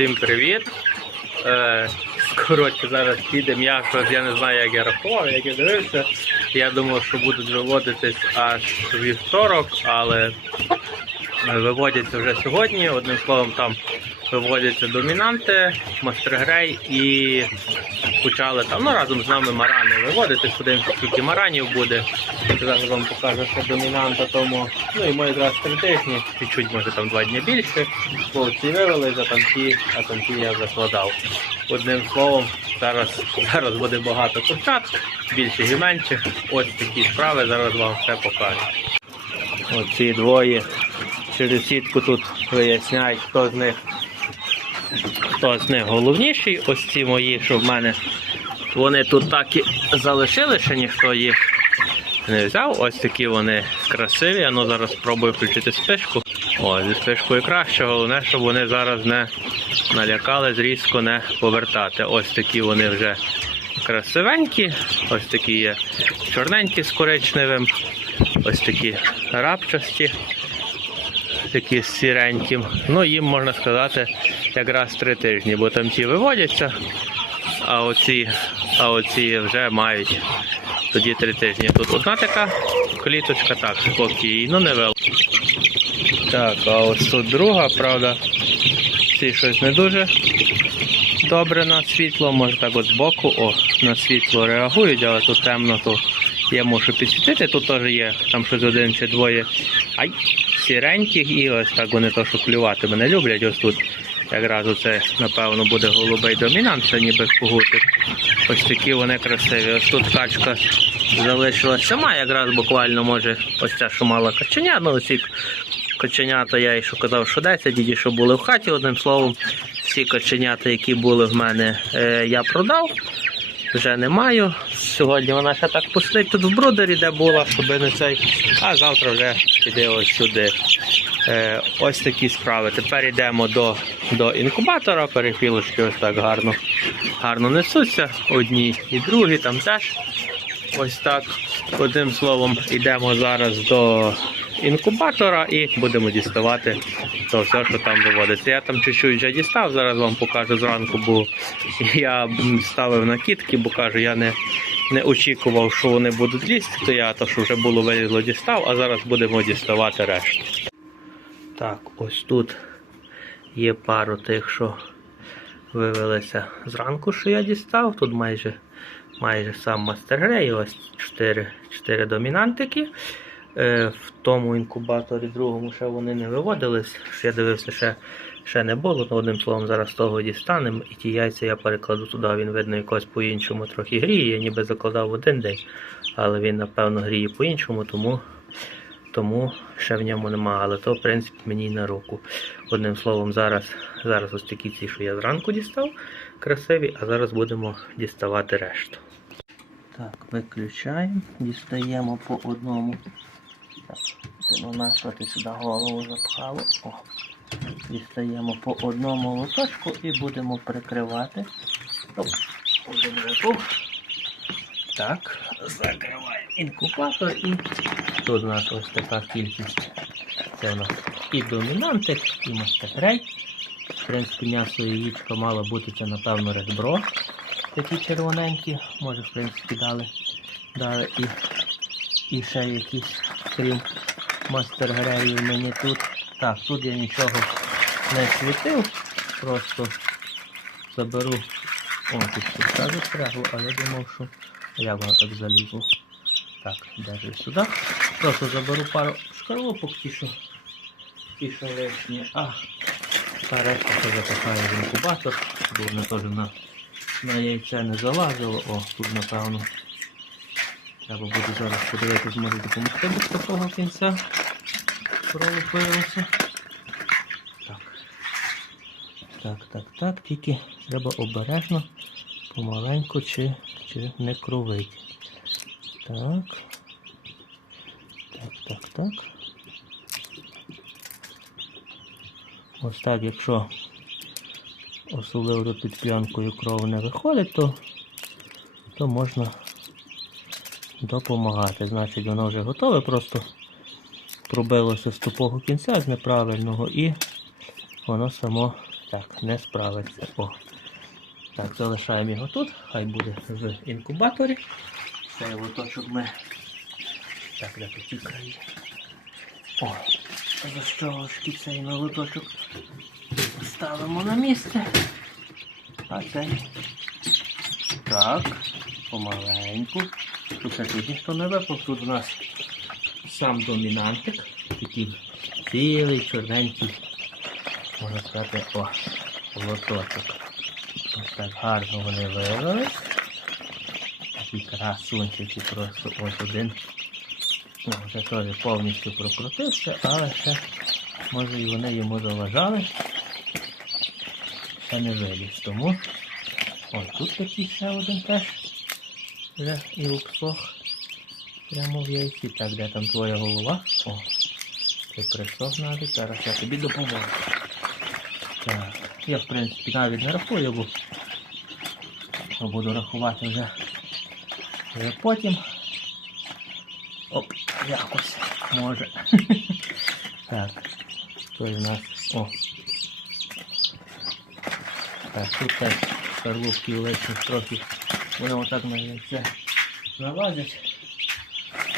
Всім привіт. Е, коротше, зараз піде м'ясо, я не знаю, як я рахував, як я дивився. Я думав, що будуть виводитись аж вівторок, але е, виводяться вже сьогодні. Одним словом, там виводяться домінанти, мастергрей і почали там ну, разом з нами марани виводити. Подивимося, скільки маранів буде. Зараз вам покажу, що домінанта тому. Ну і ми якраз три тижні, чуть-чуть, може там два дні більше. Хлопці вивели за тамті, а тамті я закладав. Одним словом, зараз, зараз буде багато курчат, більше і менших. Ось такі справи, зараз вам все покажу. Оці двоє через сітку тут виясняють, хто з них хто з них головніший. Ось ці мої, що в мене вони тут так і залишили, ще ніхто їх не взяв. Ось такі вони красиві. А Ну зараз спробую включити спишку. О, зі спишкою краще. Головне, щоб вони зараз не налякали, різко не повертати. Ось такі вони вже красивенькі. Ось такі є чорненькі з коричневим. Ось такі рапчасті. Такі з сіреньким. Ну, їм можна сказати якраз три тижні, бо там ті виводяться, а оці, а оці вже мають тоді три тижні. Тут одна така кліточка, так, спокійно, не вел. Так, а ось тут друга, правда, ці щось не дуже добре на світло, може так от збоку, о, на світло реагують, але тут темно, то я можу підсвітити. Тут теж є там щось один чи двоє. Ай, сіреньких і ось так вони то, що клювати мене люблять. Ось тут якраз оце, напевно, буде голубий домінант, це ніби кугутик. Ось такі вони красиві. Ось тут качка залишилась сама, якраз буквально може ось ця, що мала каченя, ну оці каченята я і казав, що 10 діді, що були в хаті, одним словом, всі каченята, які були в мене, е, я продав. Вже не маю. Сьогодні вона ще так пустить тут в брудері, де була, щоб не цей. А завтра вже піде ось сюди. Е, ось такі справи. Тепер йдемо до, до інкубатора. Перепілочки ось так гарно, гарно несуться. Одні і другі там теж. Ось так. Одним словом, йдемо зараз до інкубатора і будемо діставати то все, що там виводиться. Я там чуть-чуть вже дістав, зараз вам покажу зранку, бо я ставив на кітки, бо кажу, я не, не очікував, що вони будуть лізти, то я то, що вже було вилізло, дістав, а зараз будемо діставати решту. Так, ось тут є пару тих, що вивелися зранку, що я дістав. Тут майже, майже сам мастергрей, ось 4, 4 домінантики. Е, в тому інкубаторі другому ще вони не виводились. Ще Я дивився, ще, ще не було. Ну, одним словом, зараз того дістанемо. І ті яйця я перекладу туди. Він видно якось по-іншому трохи гріє. Я ніби закладав в один день, але він, напевно, гріє по-іншому, тому, тому ще в ньому нема. Але то, в принципі, мені й на руку. Одним словом, зараз, зараз ось такі ці, що я зранку дістав, красиві, а зараз будемо діставати решту. Так, виключаємо, дістаємо по одному. Так, ти ну на що ти сюди голову запхало? О. Дістаємо по одному лоточку і будемо прикривати. Оп, один випух. Так, закриваємо інкубатор і тут у нас ось така кількість. Це у нас і домінантик, і мастегрей. В принципі, м'ясо яєчко мало бути, це напевно ребро. Такі червоненькі, може в принципі дали, дали і, і ще якісь, крім мастер мастергреїв мені тут. Так, тут я нічого не світив, просто заберу. О, тут все застрягло, а я думав, що як воно так залізло. Так, держи сюди. Просто заберу пару шкарлупок, ті, що, ті, що лишні. А, та решта це запихаю в інкубатор, бо вони теж на, на яйце не залазило. О, тут напевно. Треба буде зараз подивитися, може допомогти без такого кінця. Пролупилося. Так. Так, так, так. Тільки треба обережно, помаленьку чи, чи не кровить. Так. Так, так, так. Ось так, якщо особливо під п'янкою кров не виходить, то, то можна допомагати. Значить, воно вже готове, просто пробилося з тупого кінця з неправильного і воно само Так, не справиться. О. Так, залишаємо його тут, хай буде в інкубаторі. Цей лоточок ми. Так, де тут краї. О, за що ж цей лоточок ставимо на місце. А цей. Так, помаленьку. Тут ще тут ніхто не випав. Тут у нас сам домінантик. Такий цілий чорненький. Можна сказати, о, лоточок. Ось так гарно вони вивелись. Такі красунчики просто ось один. Ну, вже теж повністю прокрутився, але ще може і вони йому заважали. Ще не виліз. Тому ось тут такий ще один теж вже і обсох. Прямо в яйці. Так, де там твоя голова? О, ти прийшов навіть, зараз я тобі допоможу. Так, я в принципі навіть не рахую, бо буду рахувати вже, вже потім. Оп, якось може. так, то у нас. О. Так, тут теж шарлупки лишні трохи. Вони отак на яйце залазять.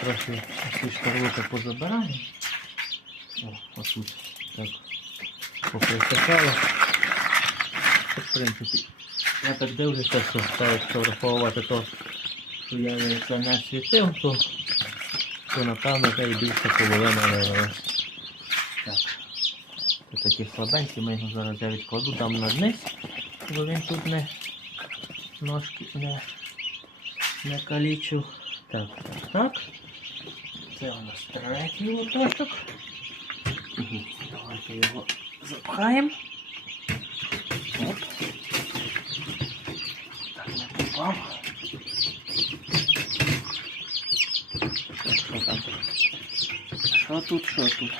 Трохи ці шкарлупи позабираємо. О, отут так поприсихало. В принципі, я так дивлюся, що та, якщо враховувати то, що я яйця не світив, то, то напевно вже і більше половина виявилась. Так. Ось такі слабенькі, ми його зараз я відкладу, дам на низ, бо він тут не ножки не, не калічив. Так, так, так. Це у нас третій лоточок. Мгм. Давайте його запхаємо. Оп. Так, не попав. Так, що там? Що тут, що тут?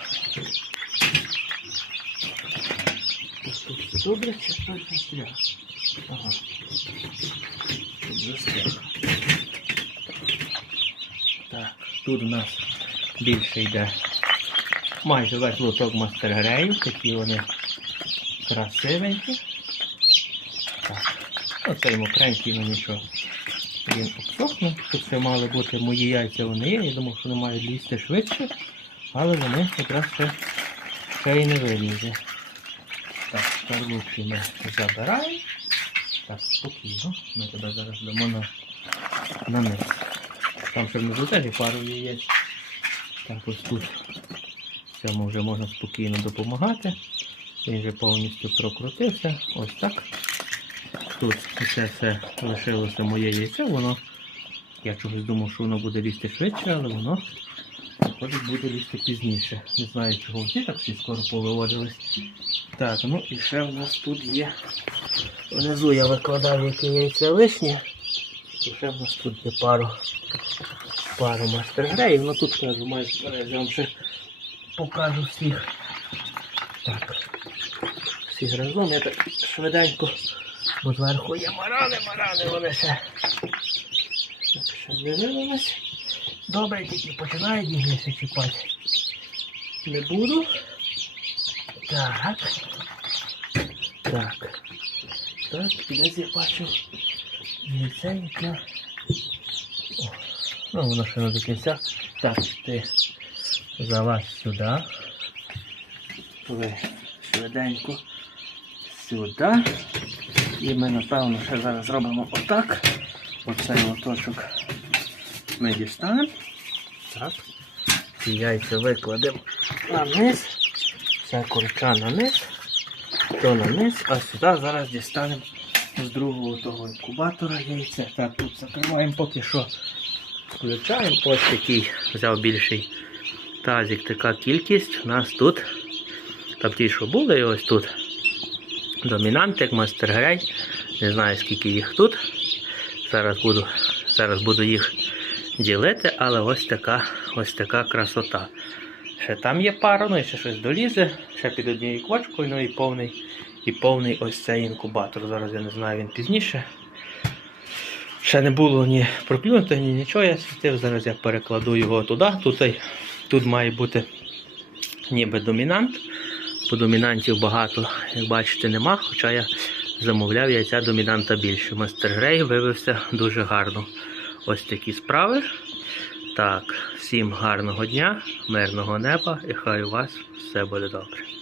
Ось тут все добре, чи щось застряг? Ага. Так, тут у нас більше йде майже весь лоток мастергреїв, такі вони красивенькі. Так. Оцей мокренький, ну нічого. Він обсохне. Тут це мали бути мої яйця, вони є. Я думав, що вони мають лізти швидше, але вони якраз ще, ще й не вилізе. Так, шкарлупки ми забираємо. Так, спокійно. Ми тебе зараз дамо на, на низ. Там ще внизу теж є пару яєць. Так, ось тут цьому вже можна спокійно допомагати. Він вже повністю прокрутився. Ось так. Тут це все лишилося моє яйце, воно. Я чогось думав, що воно буде лізти швидше, але воно виходить буде лізти пізніше. Не знаю, чого всі так всі скоро повиводились. Так, ну і ще в нас тут є. Внизу я викладав яке яйце лишнє. І ще в нас тут є пару пару мастергреїв. Ну тут кажу, майже я вам ще покажу всіх. Так. Всіх разом я так швиденько. Бо зверху є марани, марани, вони ще. Ще не. Добре, тільки починають їх чіпати. Не буду. Так. Так. Так, десь я бачу яйце, ну воно ще не до кінця. Так, ти залазь сюди. Ви швиденько сюди. І ми, напевно, ще зараз зробимо отак. Оцей лоточок ми дістанемо. Так. Ці яйця викладемо на низ. Це курча на низ. То на низ, а сюди зараз дістанемо з другого того інкубатора яйця. Так, тут закриваємо поки що. Включаємо ось такий, взяв більший тазик, така кількість. У нас тут, там ті, що були, і ось тут. Домінантик, мастергрей. Не знаю скільки їх тут. Зараз буду, зараз буду їх ділити, але ось така, ось така красота. Ще там є пара, ну і ще щось долізе, ще під однією квочкою, ну і повний, і повний ось цей інкубатор. Зараз я не знаю, він пізніше. Ще не було ні проплюнуто, ні нічого я світив. Зараз я перекладу його туди. Тут, тут має бути ніби домінант. По домінантів багато, як бачите, нема, хоча я замовляв яйця домінанта більше. Мастер Грей вивився дуже гарно. Ось такі справи. Так, всім гарного дня, мирного неба і хай у вас все буде добре.